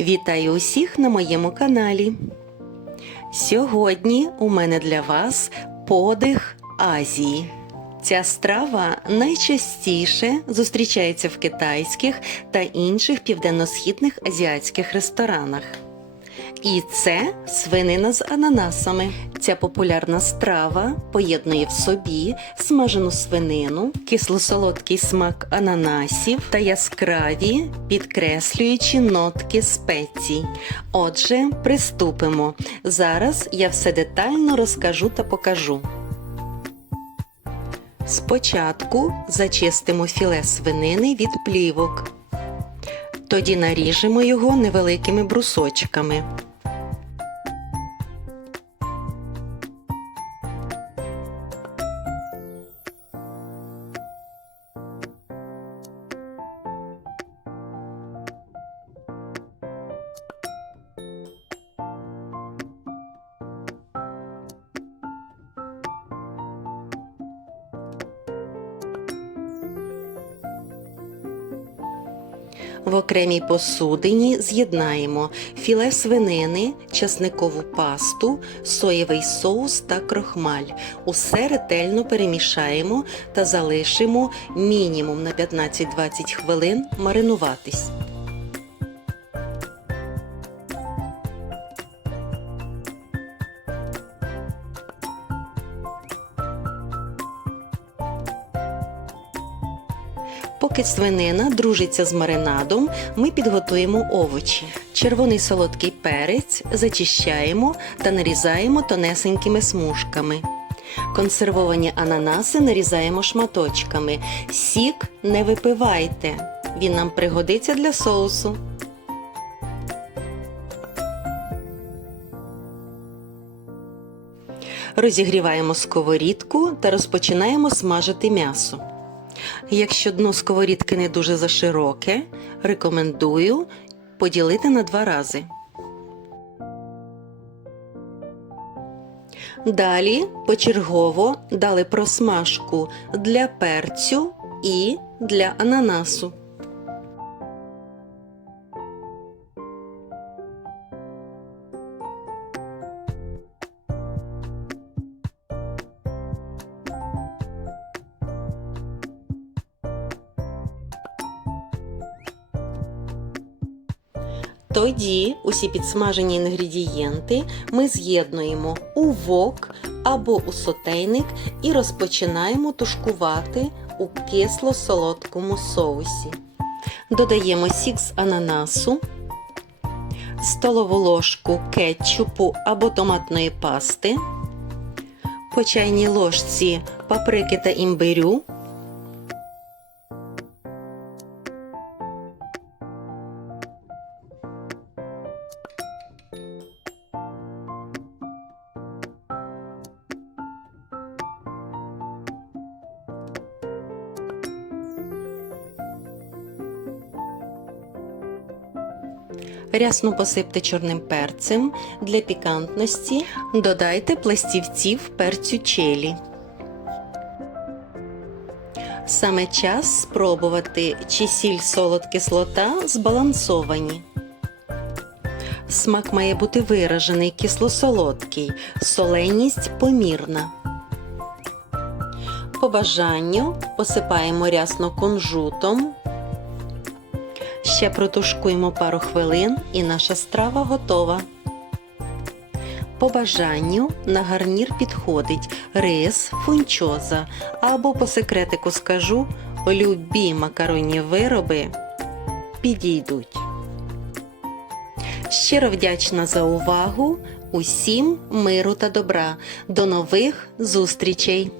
Вітаю усіх на моєму каналі. Сьогодні у мене для вас подих Азії. Ця страва найчастіше зустрічається в китайських та інших південно-східних азіатських ресторанах. І це свинина з ананасами. Ця популярна страва поєднує в собі смажену свинину, кисло-солодкий смак ананасів та яскраві підкреслюючі нотки спецій. Отже, приступимо. Зараз я все детально розкажу та покажу. Спочатку зачистимо філе свинини від плівок. Тоді наріжемо його невеликими брусочками. В окремій посудині з'єднаємо філе свинини, часникову пасту, соєвий соус та крохмаль. Усе ретельно перемішаємо та залишимо мінімум на 15-20 хвилин маринуватись. Поки свинина дружиться з маринадом, ми підготуємо овочі. Червоний солодкий перець зачищаємо та нарізаємо тонесенькими смужками. Консервовані ананаси нарізаємо шматочками. Сік не випивайте. Він нам пригодиться для соусу. Розігріваємо сковорідку та розпочинаємо смажити м'ясо. Якщо дно сковорідки не дуже зашироке, рекомендую поділити на два рази. Далі почергово дали просмажку для перцю і для ананасу. Тоді усі підсмажені інгредієнти ми з'єднуємо у вок або у сотейник і розпочинаємо тушкувати у кисло-солодкому соусі. Додаємо сік з ананасу, столову ложку кетчупу або томатної пасти, по чайній ложці паприки та імбирю. Рясно посипте чорним перцем. Для пікантності додайте пластівців перцю челі. Саме час спробувати, чи сіль солод кислота збалансовані. Смак має бути виражений кисло-солодкий, соленість помірна. По бажанню посипаємо рясно кунжутом. Ще протушкуємо пару хвилин і наша страва готова. По бажанню на гарнір підходить рис, фунчоза або по секретику скажу, любі макаронні вироби підійдуть. Щиро вдячна за увагу. Усім миру та добра. До нових зустрічей!